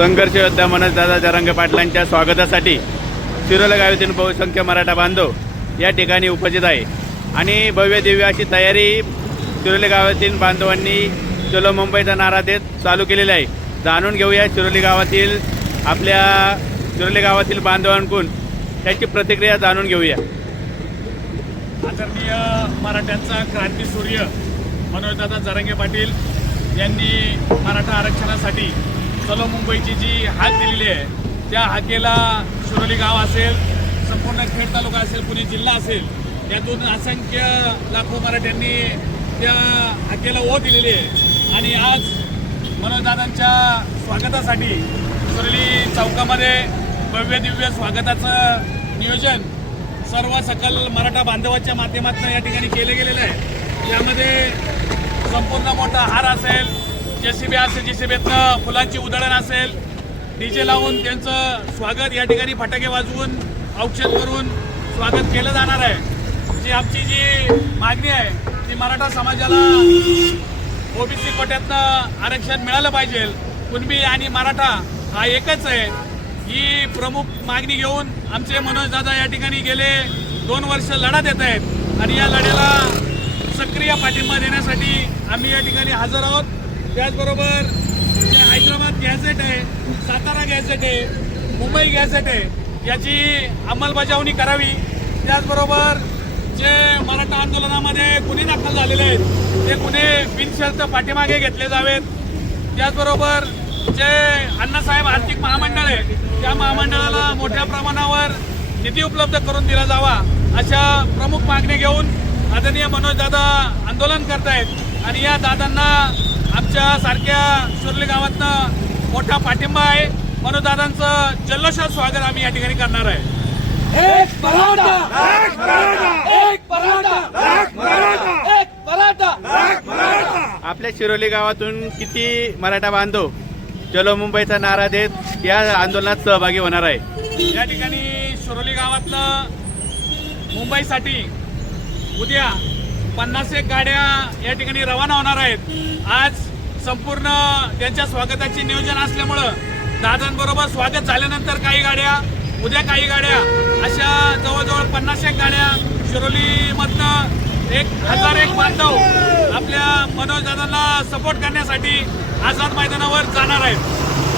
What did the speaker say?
संघर्ष योद्धा मनोज दादा जरंग पाटलांच्या स्वागतासाठी शिरोला गावातील बहुसंख्य मराठा बांधव या ठिकाणी उपस्थित आहे. आणि भव्य दिव्य अशी तयारी शिरोली गावातील बांधवांनी चलो मुंबईचा नारा देत चालू केलेला आहे. जाणून घेऊया शिरोली गावातील आपल्या शिरोली गावातील बांधवांकडून त्याची प्रतिक्रिया जाणून घेऊया. आदरणीय मराठ्यांचा क्रांती सूर्य मनोजदादा जरंगे पाटील यांनी मराठा आरक्षणासाठी चलो मुंबईची जी हाक दिलेली आहे त्या हाकेला शिरोली गाव असेल संपूर्ण खेड तालुका असेल पुणे जिल्हा असेल यातून असंख्य लाखो मराठ्यांनी त्या हाकेला ओ दिलेली आहे. आणि आज मनोजदादांच्या स्वागतासाठी शिरोली चौकामध्ये भव्य दिव्य स्वागताचं नियोजन सर्व सकल मराठा बांधवाच्या माध्यमातून या ठिकाणी केलं गेलेलं आहे. यामध्ये संपूर्ण मोठा हार असेल जेसीबी असेल जेसीबीतनं फुलांची उधळण असेल डीजे लावून त्यांचं स्वागत या ठिकाणी फटाके वाजवून औक्षण करून स्वागत केलं जाणार आहे. जी आमची जी मागणी आहे ती मराठा समाजाला ओबीसी कोट्यातनं आरक्षण मिळालं पाहिजे. कुणबी आणि मराठा हा एकच आहे. ही प्रमुख मागणी घेऊन आमचे मनोज दादा या ठिकाणी गेले. दोन वर्ष लढा देत आहेत. आणि या लढ्याला सक्रिय पाठिंबा देण्यासाठी आम्ही या ठिकाणी हजर आहोत. त्याचबरोबर जे हैदराबाद गॅझेट आहे सातारा गॅझेट आहे मुंबई गॅझेट आहे याची अंमलबजावणी करावी. त्याचबरोबर जे मराठा आंदोलनामध्ये गुन्हे दाखल झालेले आहेत ते गुन्हे बिनशर्त पाठीमागे घेतले जावेत. त्याचबरोबर जे अण्णासाहेब आर्थिक महामंडळ आहे त्या महामंडळाला मोठ्या प्रमाणावर निधी उपलब्ध करून दिला जावा अशा प्रमुख मागणी घेऊन आदरणीय मनोज दादा आंदोलन करतायत. आणि या दादांना आमच्या सारख्या सुरली गावातनं मोठा पाठिंबा आहे. मनोज दादांचं जल्लोषात स्वागत आम्ही या ठिकाणी करणार आहे. एक मराठा एक मराठा एक मराठा एक मराठा एक मराठा आपल्या शिरोली गावातून किती मराठा बांधव चलो मुंबईचा नारा देत या आंदोलनात सहभागी होणार आहे? या ठिकाणी शिरोली गावातनं मुंबईसाठी उद्या पन्नास एक गाड्या या ठिकाणी रवाना होणार आहेत. आज संपूर्ण त्यांच्या स्वागताचे नियोजन असल्यामुळं दादांबरोबर स्वागत झाल्यानंतर काही गाड्या उद्या काही गाड्या अशा जवळजवळ पन्नास एक गाड्या शिरोलीमधनं एक हजार एक बांधव आपल्या मनोज दादांना सपोर्ट करण्यासाठी आझाद मैदानावर जाणार आहेत.